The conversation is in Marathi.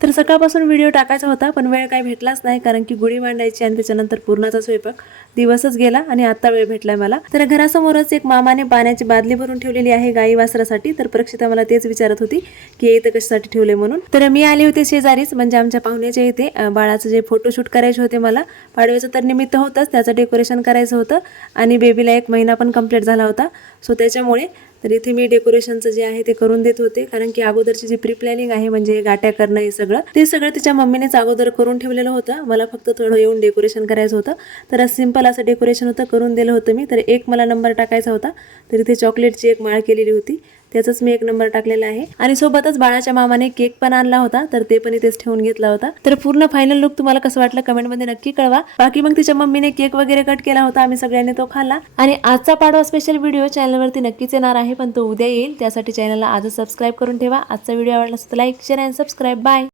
तर सकाळपासून व्हिडिओ टाकायचा होता पण वेळ काही भेटलाच नाही, कारण की गुढी मांडायची आणि त्याच्यानंतर पूर्णाचा स्वयंपाक, दिवसच गेला आणि आता वेळ भेटलाय मला. तर घरासमोरच एक मामाने पाण्याची बादली भरून ठेवलेली आहे गाई वासरासाठी. तर प्रक्षिता मला तेच विचारत होती की इथं कशासाठी ठेवले म्हणून. तर मी आले होते शेजारीच, म्हणजे आमच्या पाहुण्याच्या इथे बाळाचं जे फोटोशूट करायचे होते मला. पाडव्याचं तर निमित्त होतंच, त्याचं डेकोरेशन करायचं होतं आणि बेबीला 1 महिना पण कंप्लीट झाला होता. सो त्याच्यामुळे तर इथे मी डेकोरेशनचं जे आहे ते करून देत होते, कारण की अगोदरची जी प्री प्लॅनिंग आहे म्हणजे गाट्या करणं हे सगळं ते सगळं तिच्या मम्मीनेच अगोदर करून ठेवलेलं होतं. मला फक्त थोडं येऊन डेकोरेशन करायचं होतं. तर सिंपल असं डेकोरेशन होतं, करून दिलं होतं मी. तर 1 मला नंबर टाकायचा होता. तर इथे चॉकलेटची एक माळ केलेली होती, त्याचाच मी 1 नंबर टाकलेला आहे. आणि सोबतच बाळाच्या मामाने केक पण आणला होता, तर ते पण इथेच ठेवून घेतला होता. तर पूर्ण फायनल लुक तुम्हाला कसं वाटलं कमेंटमध्ये नक्की कळवा. बाकी मग तिच्या मम्मीने केक वगैरे कट केला होता, आम्ही सगळ्यांनी तो खाल्ला. आणि आजचा पाडवा स्पेशल व्हिडिओ चॅनलवरती नक्कीच येणार आहे, पण तो उद्या येईल. त्यासाठी चॅनलला आजच सबस्क्राईब करून ठेवा. आजचा व्हिडिओ आवडला असेल तर लाईक, शेअर आणि सबस्क्राईब. बाय.